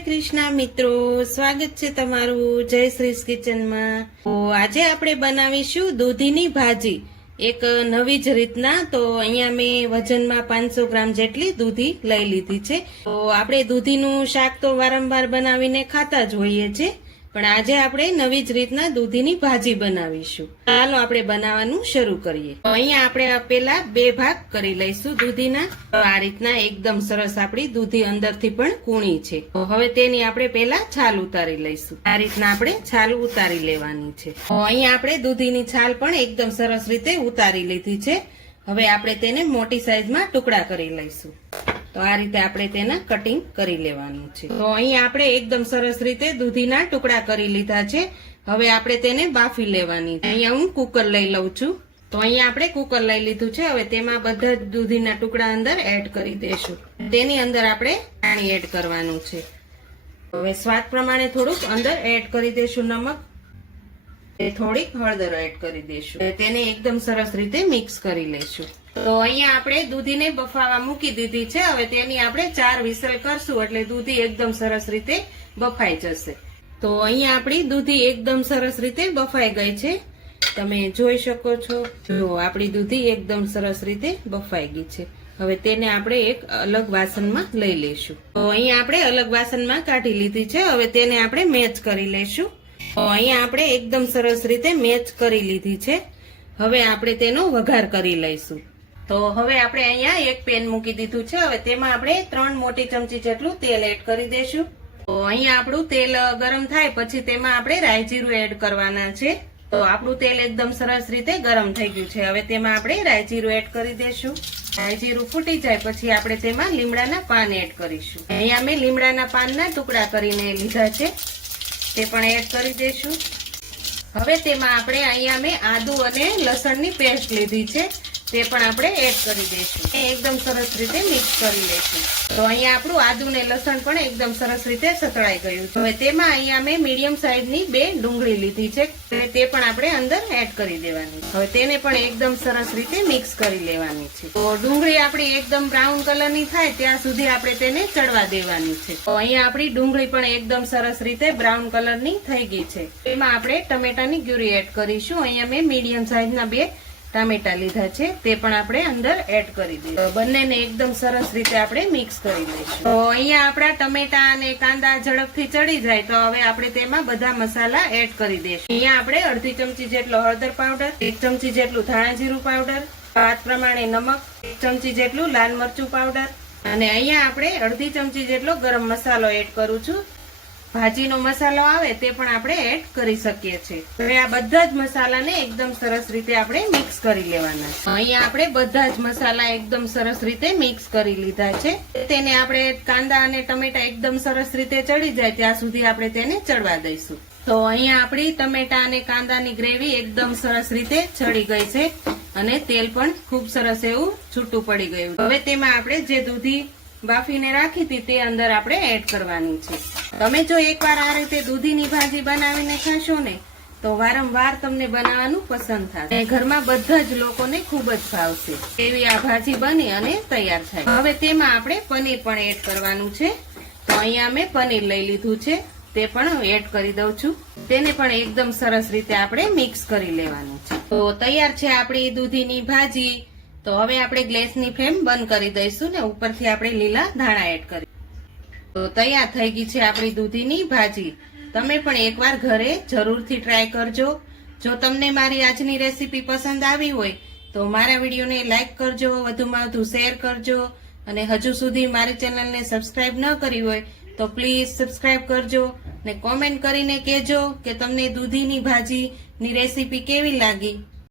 કૃષ્ણ મિત્રો. સ્વાગત છે તમારું જય શ્રી કિચનમાં. તો આજે આપણે બનાવીશું દૂધીની ભાજી. એક નવી જ રીતના તો અહીંયા મેં વજનમાં પાંચસો ગ્રામ જેટલી દૂધી લઈ લીધી છે. તો આપણે દૂધીનું શાક તો વારંવાર બનાવીને ખાતા જ હોઈએ છીએ. પણ આજે આપણે નવી જ રીતના દૂધીની ભાજી બનાવીશું. ચાલો આપણે બનાવવાનું શરૂ કરીએ. અહીંયા આપણે પેલા બે ભાગ કરી લઈશું દૂધીના. આ રીતના એકદમ સરસ આપણી દૂધી અંદરથી પણ કૂણી છે. હવે તેની આપણે પેલા છાલ ઉતારી લઈશું. આ રીતના આપણે છાલ ઉતારી લેવાની છે. અહીંયા આપણે દૂધીની છાલ પણ એકદમ સરસ રીતે ઉતારી લીધી છે. હવે આપણે તેને મોટી સાઈઝમાં ટુકડા કરી લઈશું. તો આ રીતે આપણે તેના કટિંગ કરી લેવાનું છે. તો અહીંયા આપણે એકદમ સરસ રીતે દૂધીના ટુકડા કરી લીધા છે. હવે આપણે તેને બાફી લેવાની. અહીંયા હું કુકર લઈ લઉં છું. તો અહીંયા આપણે કુકર લઈ લીધું છે. હવે તેમાં બધા જ દૂધીના ટુકડા અંદર એડ કરી દેશું તેની અંદર આપણે પાણી એડ કરવાનું છે. હવે સ્વાદ પ્રમાણે થોડુંક અંદર એડ કરી દેશું નમક. થોડીક હળદર એડ કરી દઈશું. તેને એકદમ સરસ રીતે મિક્સ કરી લઈશું. તો અહીંયા આપણે દૂધીને બફાવા મૂકી દીધી છે. હવે તેની આપણે ચાર વિસલ કરશું એટલે દૂધી એકદમ સરસ રીતે બફાઈ જશે. તો અહીંયા આપણી દૂધી એકદમ સરસ રીતે બફાઈ ગઈ છે. તમે જોઈ શકો છો. જો આપણી દૂધી એકદમ સરસ રીતે બફાઈ ગઈ છે. હવે તેને આપણે એક અલગ વાસણમાં લઈ લઈશું. તો અહીંયા આપણે અલગ વાસણમાં કાઢી લીધી છે. હવે તેને આપણે મેચ કરી લઈશું. અહીંયા આપણે એકદમ સરસ રીતે મેચ કરી લીધી છે. હવે આપણે તેનો વઘાર કરી લઈશું. તો હવે આપણે અહીંયા એક પેન મૂકી દીધું છે. હવે તેમાં આપણે ત્રણ મોટી ચમચી જેટલું તેલ એડ કરી દઈશું. તો અહીંયા આપણું તેલ ગરમ થાય, પછી તેમાં આપણે રાઈ જીરું એડ કરવાના છે. તો આપણું તેલ એકદમ સરસ રીતે ગરમ થઈ ગયું છે. હવે તેમાં આપણે રાઈ જીરું એડ કરી દઈશું. રાઈ જીરું ફૂટી જાય, પછી આપણે તેમાં લીમડાના પાન એડ કરીશું. અહીંયા મેં લીમડાના પાનના ટુકડા કરીને લીધા છે. તે પણ એડ કરી દઈશું. હવે તેમાં આપણે અહીંયા મેં આદુ અને લસણની પેસ્ટ લીધી છે. તે પણ આપણે એડ કરી દઈશું. એ એકદમ સરસ રીતે મિક્સ કરી લઈશું. તો અહીંયા આપણું આદુ ને લસણ પણ એકદમ સરસ રીતે સતળાઈ ગયું હવે તેમાં અહીંયા મેં મીડિયમ સાઈઝની બે ડુંગળી લીધી છે. તે પણ આપણે અંદર એડ કરી દેવાની હવે તેને પણ એકદમ સરસ રીતે મિક્સ કરી લેવાની છે. તો ડુંગળી આપણી એકદમ બ્રાઉન કલરની થાય, ત્યાં સુધી આપણે તેને ચડવા દેવાની છે. તો અહીંયા આપણી ડુંગળી પણ એકદમ સરસ રીતે બ્રાઉન કલરની થઈ ગઈ છે. એમાં આપણે ટમેટાની ગ્યુરી એડ કરીશું. અહીંયા મેં મીડિયમ સાઈઝના બે ટામેટા લીધા છે, તે પણ આપણે અંદર એડ કરી દઈશું. બંનેને એકદમ સરસ રીતે આપણે મિક્સ કરી દઈશું. તો અહીંયા આપણા ટમેટા અને કાંદા ઝડપથી ચડી જાય, તો હવે આપણે તેમાં બધા મસાલા એડ કરી દઈશું. અહીંયા આપણે અડધી ચમચી જેટલો હળદર પાવડર એક ચમચી જેટલું ધાણા જીરું પાવડર સ્વાદ પ્રમાણે નમક, એક ચમચી જેટલું લાલ મરચું પાવડર અને અહીંયા આપણે અડધી ચમચી જેટલો ગરમ મસાલો એડ કરું છું. ભાજીનો મસાલો આવે તે પણ આપણે એડ કરી શકીએ છીએ. હવે આ બધા જ મસાલાને એકદમ સરસ રીતે આપણે મિક્સ કરી લેવાના અહીંયા આપણે બધા જ મસાલા એકદમ સરસ રીતે મિક્સ કરી લીધા છે. તેને આપણે કાંદા અને ટમેટા એકદમ સરસ રીતે ચડી જાય ત્યાં સુધી આપણે તેને ચડવા દઈશું. તો અહીંયા આપણી ટમેટા અને કાંદાની ગ્રેવી એકદમ સરસ રીતે ચડી ગઈ છે અને તેલ પણ ખૂબ સરસ એવું છૂટું પડી ગયું હવે તેમાં આપણે જે દૂધી બાફીને રાખી હતી, તે અંદર આપણે એડ કરવાની છે. તમે જો એકવાર આ રીતે દૂધીની ભાજી બનાવીને ખાશો ને, તો વારંવાર તમને બનાવવાનું પસંદ થશે. ઘરમાં બધા જ લોકોને ખૂબ જ ભાવશે એવી આ ભાજી બની અને તૈયાર થાય. હવે તેમાં આપણે પનીર પણ એડ કરવાનું છે. તો અહીંયા મેં પનીર લઈ લીધું છે. તે પણ એડ કરી દઉં છું. તેને પણ એકદમ સરસ રીતે આપણે મિક્સ કરી લેવાનું છે. તો તૈયાર છે આપણી દૂધીની ભાજી. તો હવે આપણે ગ્લેસની ફ્લેમ બંધ કરી દઈશું ને ઉપરથી આપણે લીલા ધાણા એડ કરી. તો તૈયાર થઈ ગઈ છે આપણી દૂધીની ભાજી. તમે પણ એકવાર ઘરે જરૂરથી ટ્રાય કરજો. જો તમને મારી આજની રેસીપી પસંદ આવી હોય, તો મારા વિડીયોને લાઇક કરજો, વધુમાં વધુ શેર કરજો. અને હજુ સુધી મારી ચેનલને સબસ્ક્રાઇબ ન કરી હોય, તો પ્લીઝ સબસ્ક્રાઇબ કરજો ને કોમેન્ટ કરીને કહેજો કે તમને દૂધીની ભાજીની રેસીપી કેવી લાગી.